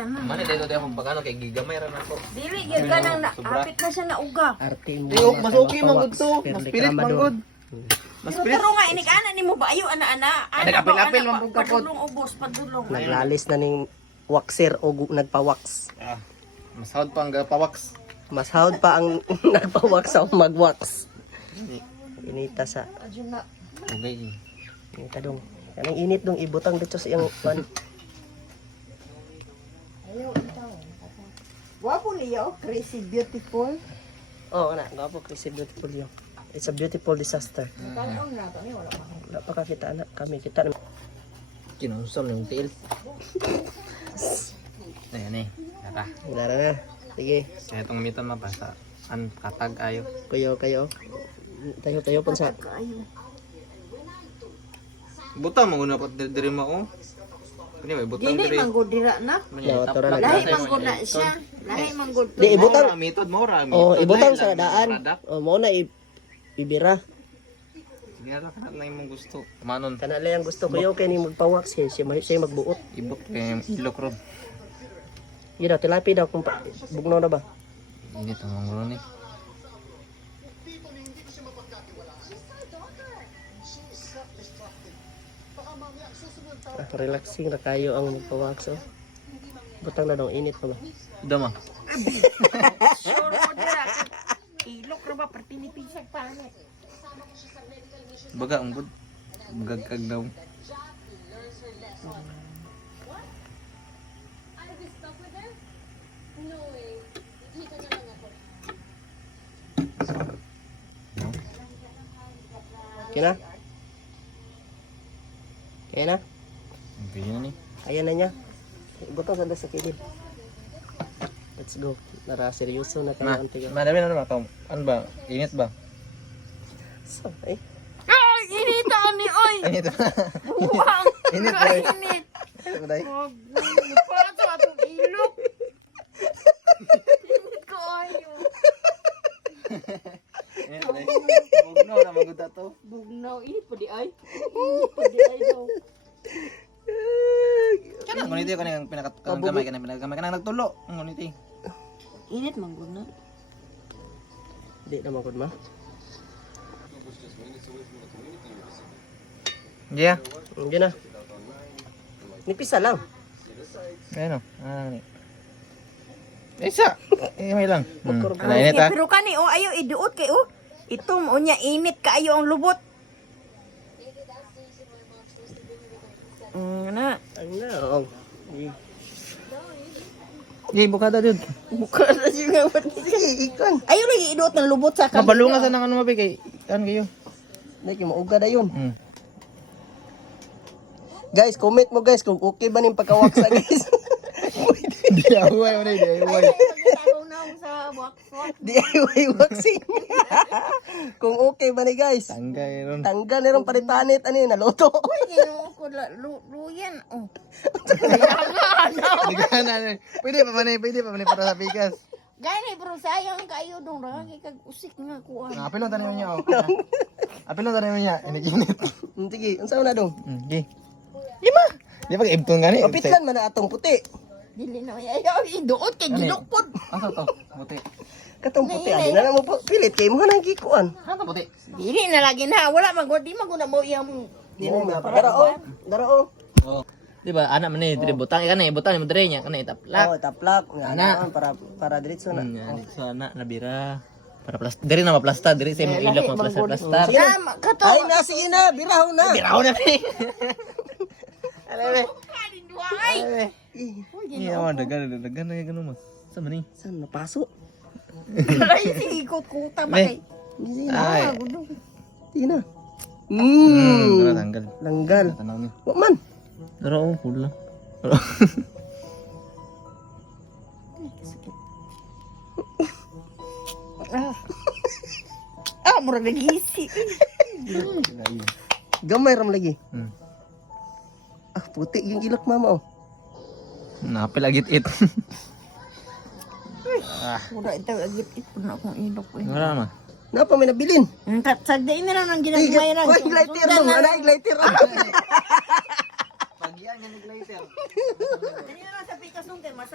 Mani dito tayo kung pagano kay gigamay ra nako. Dili gyud ka nang apit na siya na uga. Arte mo. Tiyo, mas okay manggod to. Mas pilit manggod. Mas pilit. Pero nga inik ana nimo ba ayo ana. Nag-apil-apil man pud kapot. Padulong ubos, padulong. Naglalis na ning waxer o nagpa-wax. Mas hard pa ang gapawax. Mas hawd pa ang nagpa-wax o mag-wax. Inita sa Adyo na. Okay. inita dong. Kanang init dong ibutang dito sa iyang pan. Ayo itaw. Wapo niyo, crazy beautiful. Oh, ana, gapo crazy beautiful yo. It's a beautiful disaster. Kanon na to ni wala pa. Wala pa kakita anak kami kita. Kinonsol yung tail. Ayan eh. Tara. Dara na. Sige, Kaya itong miton mapasa. An katag ayo. kayo. Tayo pun sa Kaayo. Butang mo una pat diri mo oh. Ini may butang Dili diri. manggod dira na. No, tara na. Lahi manggod na siya. Lahi manggod. Di ibutang. Mitod mo ra. Oh, ibutang sa daan. Oh, mo na ibira. Sige ra kana lang imong gusto. Manon Kana lang ang gusto ko yung kay ni magpa-wax siya magbuot. ibot kay ilok ron. Yun daw, tilapi daw kung bugnaw na ba? Ini tong ron ni. Relaxing na kayo ang magpa-wax oh. Butang na daw, init pa ba? Dama. Sure mo dira. Ilok ra ba pertinipisag pa ni. Baga ang bud. Magagkag daw. Kaya na? Kaya na? Okay na ni. Ayan na niya. Butang sa kilid. Let's go. Nara seryoso na kayo Ma, ang tiga. madami na naman kaum. Ano ba? Init ba? So, eh. Ay, inita ni oy. Init. Buwang. Init ba? Init. Ano dai? Para sa atong ilok. Init ko ayo. Init dai. Bugnaw na magud to. Bugnaw init pa di ay. Init pa di ay daw. Kana ngunit yung kanang pinakagamay kanang nagtulo. Ngunit eh. Init manggod na. Di na magod ma. Yeah. Hindi na. Nipisa lang. Ano? Ni. Isa. May lang. Ala Ay, init ah. pero kani oh ayo iduot kay oh. Ito mo nya init kaayo ang lubot. Na. Ang na. Oh. Gi bukada jud. Buka na siya nga. Ikon. Ayo lagi iduot ng lubot sa kabila. Mabalunga sa nang ano mabi kay kan kayo. Dahil mauga na yun. Mm. Guys, comment mo guys kung okay ba ning pagkawaksa guys. DIY mo na DIY. Sa box. DIY waxing. Kung okay ba ni guys. Tanggay ron. Tanggal na rin paritanit. Ano yun, naluto. Gino ko luyan. Oh. Ligana. Pwede pa man para sa pikas. Gani bro sayang kayo dong ra kay kag usik nga kuan. Apil lang tanim niya oh. Apil lang tanim niya. Inaginit. Sige, ang saan na dong? Gi. Lima. Di ba ibton gani? Kapitlan man na atong puti. Dili na ayaw iduot kay gilokpod. Asa to? Buti. Katong puti. Ano na lang mo po. Pilit kayo mo nang gikuan. Ano buti? Dili na lagi na wala magod di maguna mo iyang Di na. Darao. Darao. Oh. Di ba anak man ni dire butang ikan butang mo dire nya kana itaplak. Oh, taplak. Ana. Para diretso na. So anak nabira. Para plus dire na maplasta dire sa imong ilok maplastar. Tama kato. Ay na, sige na. Biraw na. Biraw na ni. Alay. Ay. Iya man dagan na gano mas. Sa man ni? Saan napaso? Ay ikot-kuta ba kay. Ay. Di na. Dara tanggal. Langgal. Tanaw ni. Wa man. Dara oh pula. Murag nagisi. Gamay ram lagi. Hmm. Ah, puti yung ilok mama oh. Napil agit it. Mura ito agit-it po na akong ilok eh. Wala naman. Napa may nabilin? Sagdain na lang ang ginagmay lang. Hoy, lighter dong. Ana, lighter. Dali na lang sa pikas nung masa